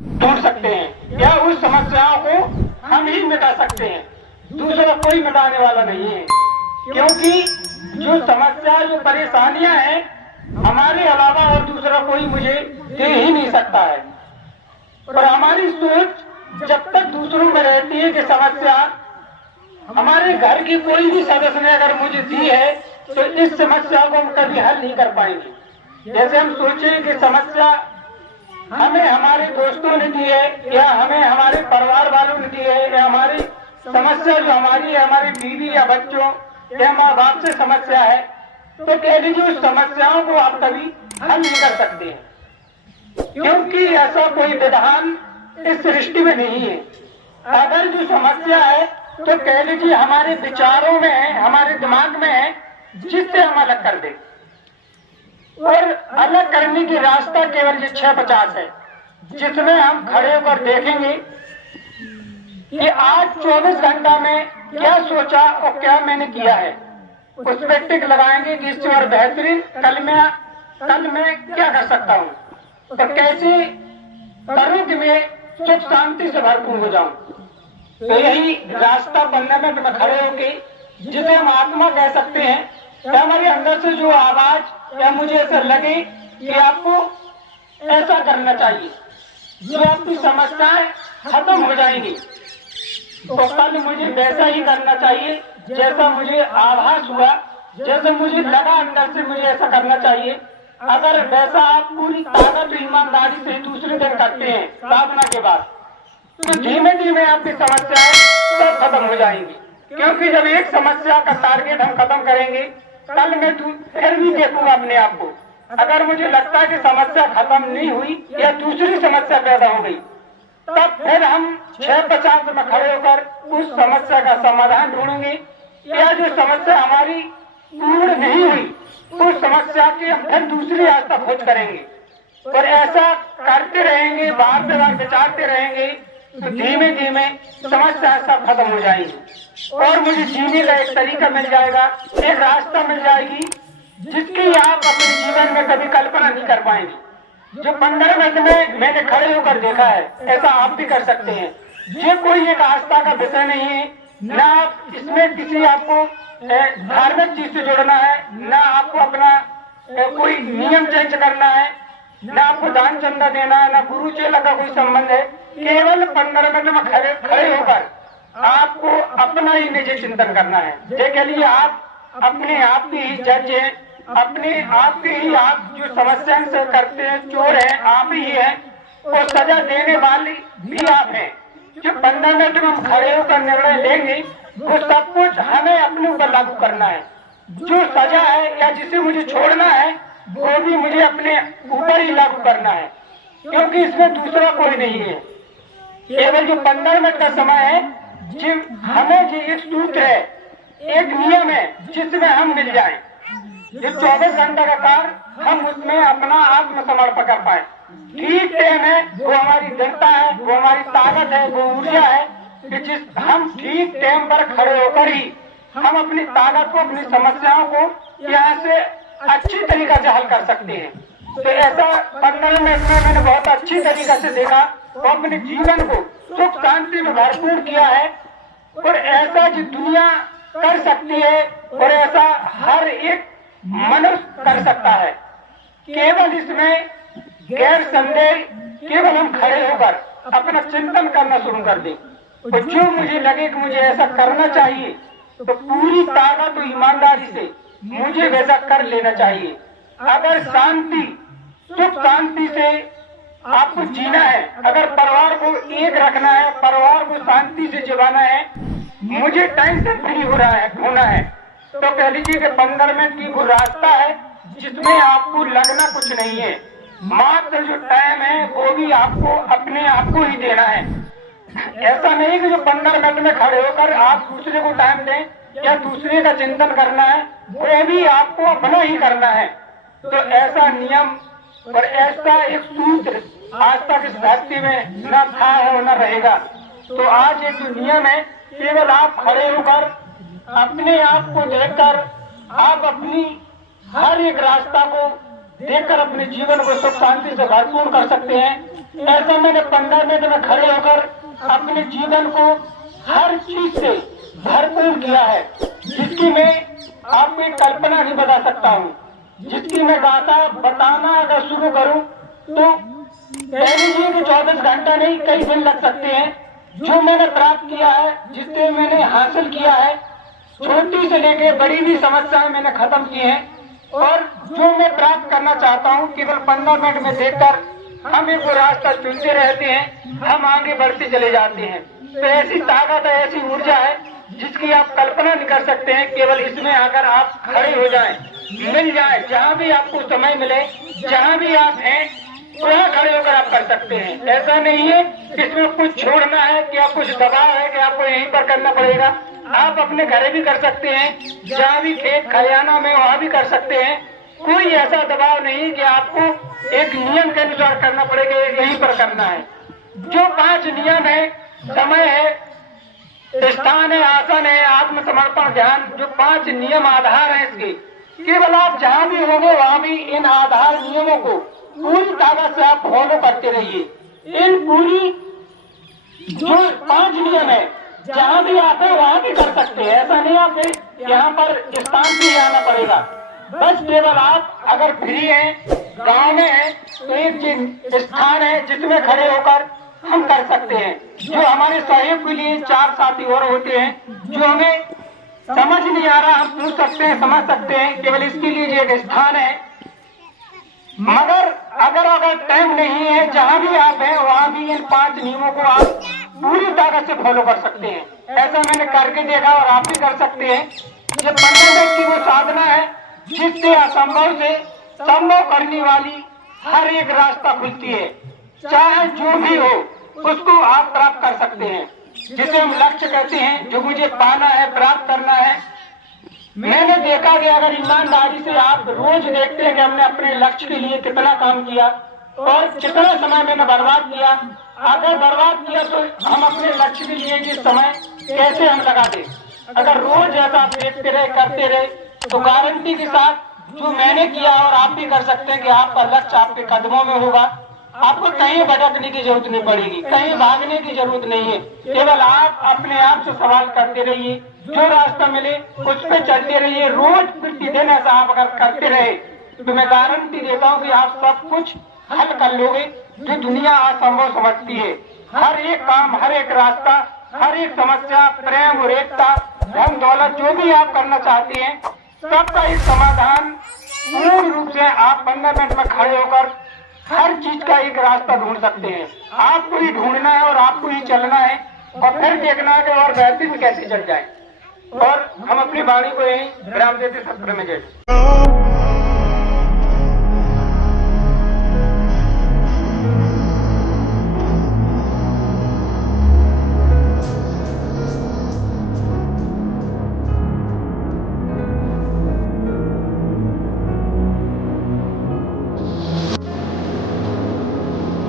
ढूंढ सकते हैं या उस समस्याओं को हम ही मिटा सकते हैं, दूसरा कोई मिटाने वाला नहीं है। क्योंकि जो समस्या, जो परेशानियां हैं, हमारे अलावा और दूसरा कोई मुझे दे ही नहीं सकता है। और हमारी सोच जब तक दूसरों में रहती है कि समस्या हमारे घर की कोई भी सदस्य ने अगर मुझे दी है तो इस समस्या को हम कभी हल नहीं कर पाएंगे। जैसे हम सोचे कि समस्या हमें हमारे दोस्तों ने दी है या हमें हमारे परिवार वालों ने दी है, या हमारी समस्या जो हमारी है, हमारी बीवी या बच्चों या माँ बाप से समस्या है, तो कह लीजिए उस समस्याओं को आप कभी हल नहीं कर सकते हैं, क्योंकि ऐसा कोई विधान इस सृष्टि में नहीं है। अगर जो समस्या है तो कह लीजिए हमारे विचारों में है, हमारे दिमाग में है, जिससे हम अलग कर दें। और अलग करने की रास्ता केवल ये 650 है, जिसमें हम खड़े होकर देखेंगे कि आज 24 घंटा में क्या सोचा और क्या मैंने किया है। उस पर टिक लगाएंगे कि इससे और बेहतरीन कल मैं क्या कर सकता हूँ, तो कैसे करूँ कि मैं सुख शांति से भरपूर हो जाऊं। तो यही रास्ता 15 मिनट में खड़े होके, जिसे हम आत्मा कह सकते हैं, या हमारे अंदर से जो आवाज, या मुझे ऐसा लगे कि आपको ऐसा करना चाहिए, जो आपकी समस्याएं खत्म हो जाएंगी, तो कल मुझे वैसा ही करना चाहिए जैसा मुझे आभास हुआ, जैसे मुझे लगा अंदर से मुझे ऐसा करना चाहिए। अगर वैसा आप पूरी ताकत ईमानदारी से दूसरे दिन करते हैं साधना के बाद, तो धीमे धीमे आपकी समस्याएं सब खत्म हो जाएंगी। क्योंकि जब एक समस्या का टारगेट हम खत्म करेंगे, कल मैं फिर भी देखूंगा अपने आप को, अगर मुझे लगता है कि समस्या खत्म नहीं हुई या दूसरी समस्या पैदा हो गई, तब फिर हम 650 में खड़े होकर उस समस्या का समाधान ढूंढेंगे, या जो समस्या हमारी पूर्ण नहीं हुई उस समस्या की हम फिर दूसरी रास्ता खोज करेंगे। और ऐसा करते रहेंगे, बार बार विचारते रहेंगे, तो धीमे धीमे समस्या सब खत्म हो जाएगी और मुझे जीने का एक तरीका मिल जाएगा, एक रास्ता मिल जाएगी, जिसकी आप अपने जीवन में कभी कल्पना नहीं कर पाएंगे। जो 15 मिनट में मैंने खड़े होकर देखा है, ऐसा आप भी कर सकते हैं। ये कोई एक आस्था का विषय नहीं है, न आप इसमें किसी आपको धार्मिक चीज से जोड़ना है, न आपको अपना कोई नियम चेंज करना है, न आपको दान चंदा देना है, न गुरु चेला का कोई संबंध है। केवल 15 मिनट में खड़े होकर आपको अपना ही निजी चिंतन करना है। जैसे लिए आप अपने आप की ही जज हैं, अपने आप की ही आप जो समस्या से करते हैं चोर है आप ही है, और सजा देने वाली भी आप हैं। जो 15 मिनट में हम खड़े होकर निर्णय लेंगे, वो सब कुछ हमें अपने ऊपर लागू करना है। जो सजा है या जिसे मुझे छोड़ना है, वो भी मुझे अपने ऊपर ही लागू करना है, क्योंकि इसमें दूसरा कोई नहीं है। केवल जो 15 मिनट का समय है, हमें जो एक सूत्र है, एक नियम है, जिसमें हम मिल जाएं। जो 24 घंटा का कार्य हम उसमें अपना आत्मसमर्पण कर पाए। ठीक टाइम है, वो हमारी दृढ़ता है, वो हमारी ताकत है, वो ऊर्जा है कि जिस हम ठीक टाइम पर खड़े होकर ही हम अपनी ताकत को, अपनी समस्याओं को यहाँ से अच्छी तरीका से हल कर सकते हैं। तो ऐसा 15 मिनट में मैंने बहुत अच्छी तरीका से देखा और अपने जीवन को सुख शांति में भरपूर किया है। और ऐसा जो दुनिया कर सकती है और ऐसा हर एक मनुष्य कर सकता है। केवल इसमें गैर संदेह केवल हम खड़े होकर अपना चिंतन करना शुरू कर दें, और जो मुझे लगे कि मुझे ऐसा करना चाहिए, तो पूरी ताकत और ईमानदारी से मुझे वैसा कर लेना चाहिए। अगर शांति, सुख शांति से आपको जीना है, अगर परिवार को एक रखना है, परिवार को शांति से जिवाना है, मुझे टेंशन फ्री होना है, तो कह लीजिए कि 15 मिनट की वो रास्ता है जिसमें आपको लगना कुछ नहीं है। मात्र जो टाइम है वो भी आपको अपने आप को ही देना है। ऐसा नहीं कि जो 15 मिनट में खड़े होकर आप दूसरे को टाइम दें या दूसरे का चिंतन करना है, वो भी आपको अपना ही करना है। तो ऐसा नियम और ऐसा एक सूत्र आज तक इस धरती में न था और न रहेगा। तो आज एक जो नियम है, केवल आप खड़े होकर अपने आप को देखकर आप अपनी हर एक रास्ता को देखकर अपने जीवन को सुख शांति से भरपूर कर सकते हैं। ऐसा मैंने 15 मिनट में खड़े होकर अपने जीवन को हर चीज से भरपूर किया है, जिसकी मैं आपको एक कल्पना नहीं बता सकता हूँ, जिसकी मैं गाथा बताना अगर शुरू करूँ तो कह लीजिए कि 24 घंटा नहीं कई दिन लग सकते हैं। जो मैंने प्राप्त किया है, जिससे मैंने हासिल किया है, छोटी से लेके बड़ी भी समस्याएं मैंने खत्म की हैं, और जो मैं प्राप्त करना चाहता हूं केवल 15 मिनट में देखकर हम एक रास्ता चुनते रहते हैं, हम आगे बढ़ते चले जाते हैं। तो ऐसी ताकत है, ऐसी ऊर्जा है जिसकी आप कल्पना नहीं कर सकते हैं। केवल इसमें अगर आप खड़े हो जाएं, मिल जाए, जहाँ भी आपको समय मिले, जहाँ भी आप हैं वहाँ खड़े होकर आप कर सकते हैं। ऐसा नहीं है कि इसमें कुछ छोड़ना है, क्या कुछ दबाव है कि आपको यहीं पर करना पड़ेगा। आप अपने घरे भी कर सकते हैं, जहाँ भी खेत खलियाना में वहाँ भी कर सकते हैं। कोई ऐसा दबाव नहीं कि आपको एक नियम के अनुसार करना पड़ेगा, यहीं पर करना है। जो 5 नियम है, समय है, स्थान है, आसन है, आत्मसमर्पण, ध्यान, जो 5 नियम आधार है इसके, केवल आप जहाँ भी होंगे वहाँ भी इन आधार नियमों को पूरी ताकत से आप फॉलो करते रहिए। इन पूरी जो 5 नियम है, जहाँ भी आप है वहाँ भी कर सकते हैं। ऐसा नहीं आप यहाँ पर स्थान भी आना पड़ेगा। बस केवल आप अगर फ्री हैं, गांव में हैं, तो एक स्थान है जिसमें खड़े होकर हम कर सकते हैं। जो हमारे सहयोग के लिए 4 साथी और होते हैं, जो हमें समझ नहीं आ रहा हम पूछ सकते हैं, समझ सकते हैं, केवल इसके लिए एक स्थान है। मगर अगर टाइम नहीं है, जहाँ भी आप हैं वहाँ भी इन 5 नियमों को आप पूरी ताकत से फॉलो कर सकते हैं। ऐसा मैंने करके देखा और आप भी कर सकते हैं। ये 15 मिनट की वो साधना है जिससे असंभव से संभव करने वाली हर एक रास्ता खुलती है। चाहे जो भी हो उसको आप प्राप्त कर सकते हैं, जिसे हम लक्ष्य कहते हैं, जो मुझे पाना है, प्राप्त करना है। मैंने देखा कि अगर ईमानदारी से आप रोज देखते हैं कि हमने अपने लक्ष्य के लिए कितना काम किया और कितना समय मैंने बर्बाद किया, अगर बर्बाद किया तो हम अपने लक्ष्य के लिए ये समय कैसे हम लगा दें। अगर रोज ऐसा आप देखते रहे, करते रहे, तो गारंटी के साथ जो मैंने किया और आप भी कर सकते हैं कि आपका लक्ष्य आपके कदमों में होगा। आपको कहीं भटकने की जरूरत नहीं पड़ेगी, कहीं भागने की जरूरत नहीं है। केवल आप अपने आप से सवाल करते रहिए, जो रास्ता मिले उस पे चलते रहिए। रोज प्रतिदिन ऐसा आप अगर करते रहे तो मैं गारंटी देता हूँ कि आप सब कुछ हल कर लोगे जो दुनिया असंभव समझती है। हर एक काम, हर एक रास्ता, हर एक समस्या, प्रेम और एकता, धन दौलत, जो भी आप करना चाहते हैं, सबका एक समाधान पूर्ण रूप से आप 15 मिनट में खड़े होकर हर चीज का एक रास्ता ढूंढ सकते हैं। आपको ही ढूंढना है और आपको ही चलना है, और फिर देखना है कि और बेहतर कैसे चल जाए। और हम अपनी वाणी को यही विराम देते सत्र में जय।